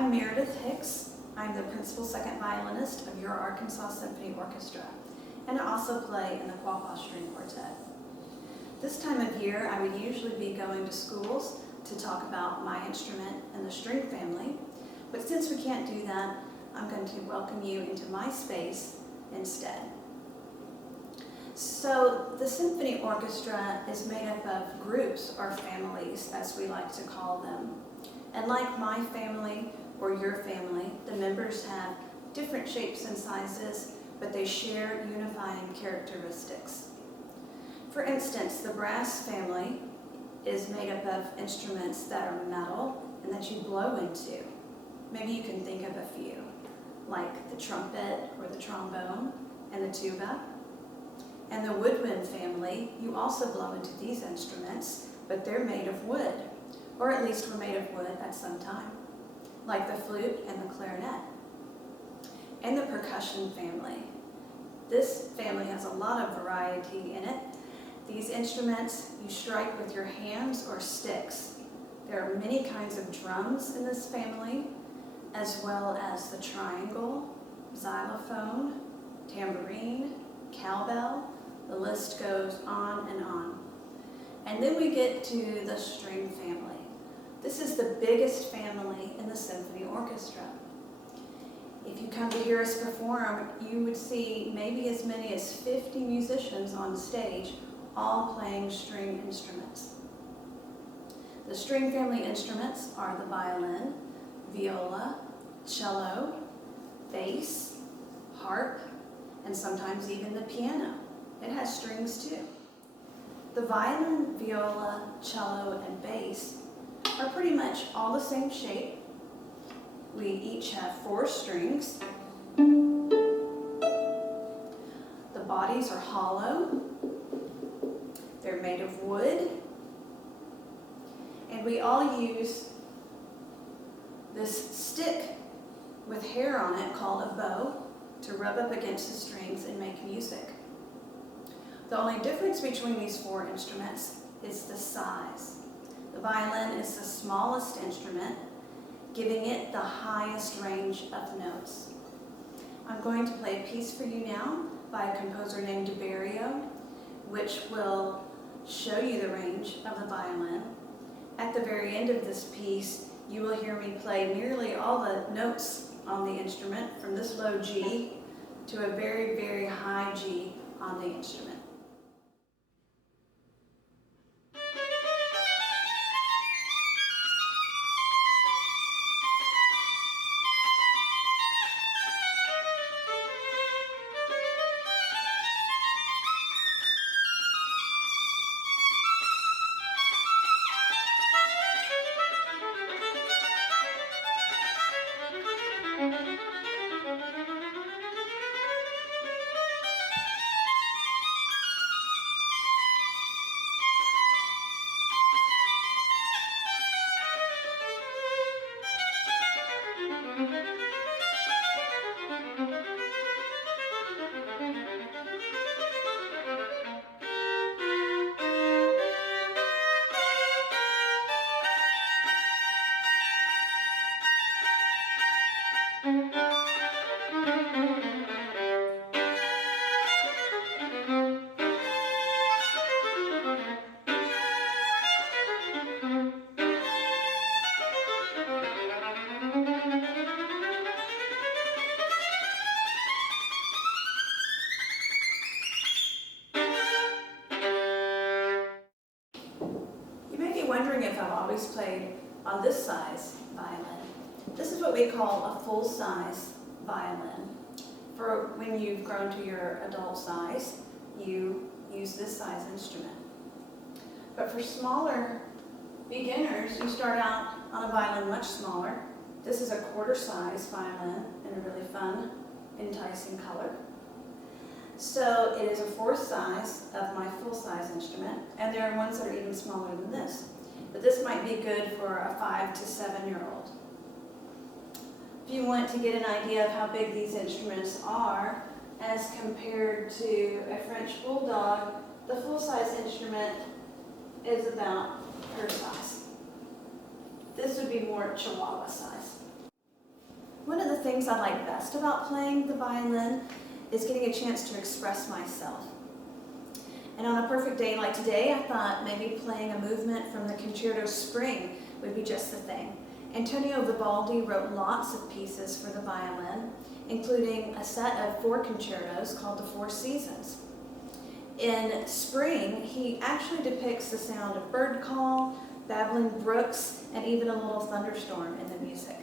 I'm Meredith Hicks. I'm the principal second violinist of your Arkansas Symphony Orchestra, and I also play in the Quapaw String Quartet. This time of year, I would usually be going to schools to talk about my instrument and the string family, but since we can't do that, I'm going to welcome you into my space instead. So the symphony orchestra is made up of groups or families, as we like to call them. And like my family or your family, the members have different shapes and sizes, but they share unifying characteristics. For instance, the brass family is made up of instruments that are metal and that you blow into. Maybe you can think of a few, like the trumpet or the trombone and the tuba. And the woodwind family, you also blow into these instruments, but they're made of wood, or at least were made of wood at some time, like the flute and the clarinet. And the percussion family. This family has a lot of variety in it. These instruments you strike with your hands or sticks. There are many kinds of drums in this family, as well as the triangle, xylophone, tambourine, cowbell. The list goes on and on. And then we get to the string family. This is the biggest family in the symphony orchestra. If you come to hear us perform, you would see maybe as many as 50 musicians on stage, all playing string instruments. The string family instruments are the violin, viola, cello, bass, harp, and sometimes even the piano. It has strings too. The violin, viola, cello, and bass are pretty much all the same shape. We each have 4 strings. The bodies are hollow. They're made of wood. And we all use this stick with hair on it called a bow to rub up against the strings and make music. The only difference between these 4 instruments is the size. The violin is the smallest instrument, giving it the highest range of notes. I'm going to play a piece for you now by a composer named DeBarrio, which will show you the range of the violin. At the very end of this piece, you will hear me play nearly all the notes on the instrument, from this low G to a very, very high G on the instrument. Wondering if I've always played on this size violin. This is what we call a full-size violin. For when you've grown to your adult size, you use this size instrument. But for smaller beginners, you start out on a violin much smaller. This is a quarter-size violin in a really fun, enticing color. So it is a 4th size of my full-size instrument, and there are ones that are even smaller than this. But this might be good for a 5 to 7-year-old. If you want to get an idea of how big these instruments are as compared to a French bulldog, the full-size instrument is about her size. This would be more Chihuahua size. One of the things I like best about playing the violin is getting a chance to express myself. And on a perfect day like today, I thought maybe playing a movement from the Concerto Spring would be just the thing. Antonio Vivaldi wrote lots of pieces for the violin, including a set of 4 concertos called the Four Seasons. In Spring, he actually depicts the sound of bird call, babbling brooks, and even a little thunderstorm in the music.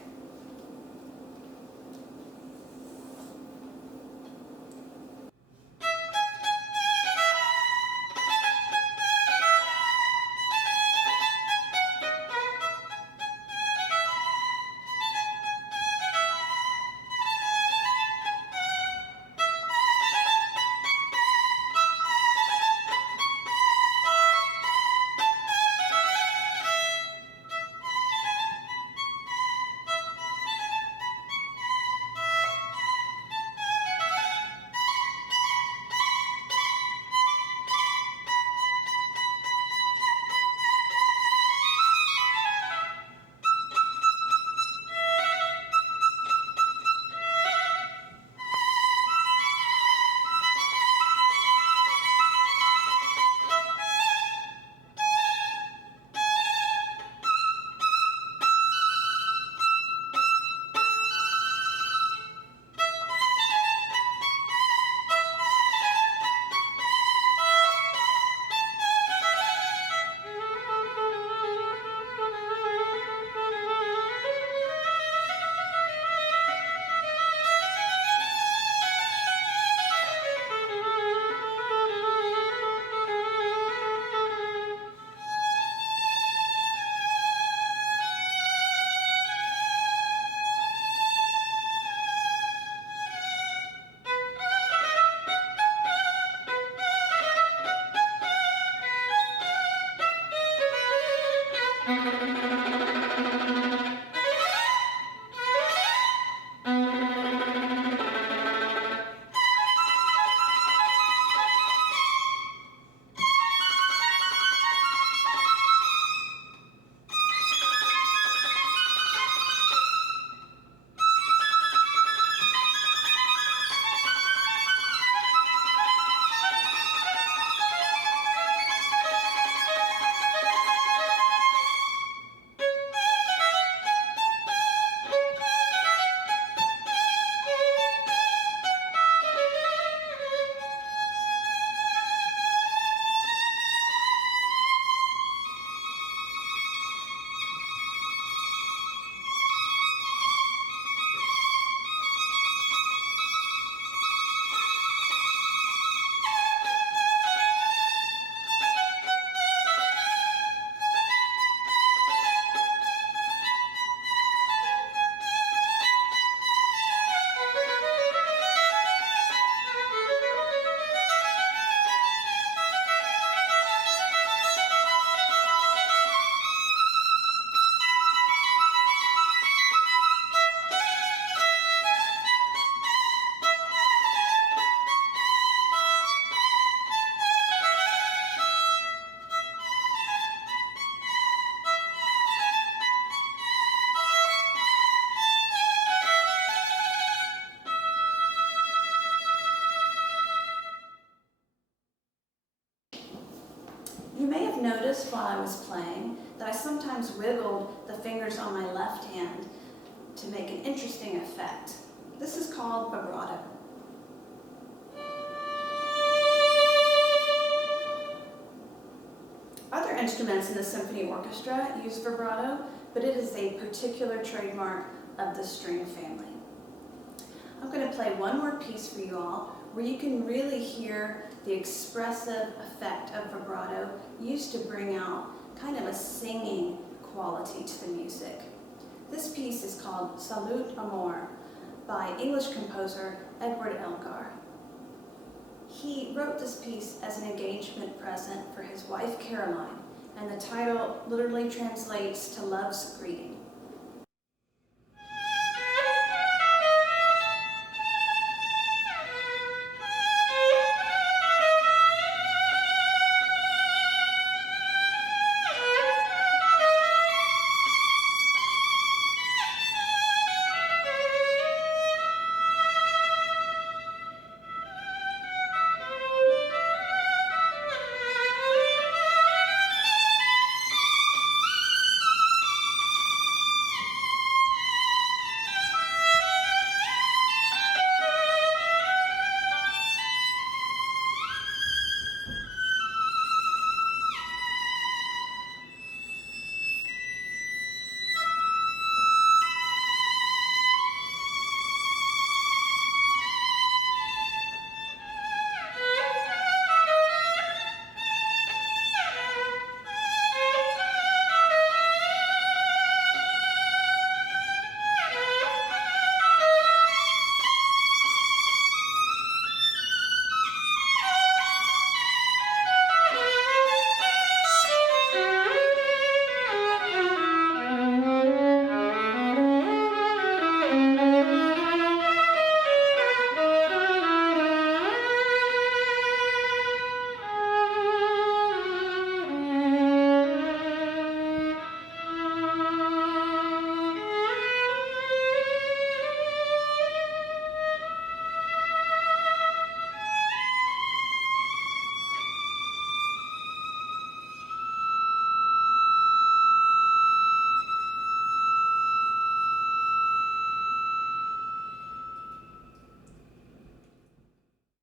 You may have noticed while I was playing that I sometimes wiggled the fingers on my left hand to make an interesting effect. This is called vibrato. Other instruments in the symphony orchestra use vibrato, but it is a particular trademark of the string family. I'm going to play one more piece for you all where you can really hear the expressive effect of vibrato used to bring out kind of a singing quality to the music. This piece is called Salut Amor by English composer Edward Elgar. He wrote this piece as an engagement present for his wife Caroline, and the title literally translates to Love's Greeting.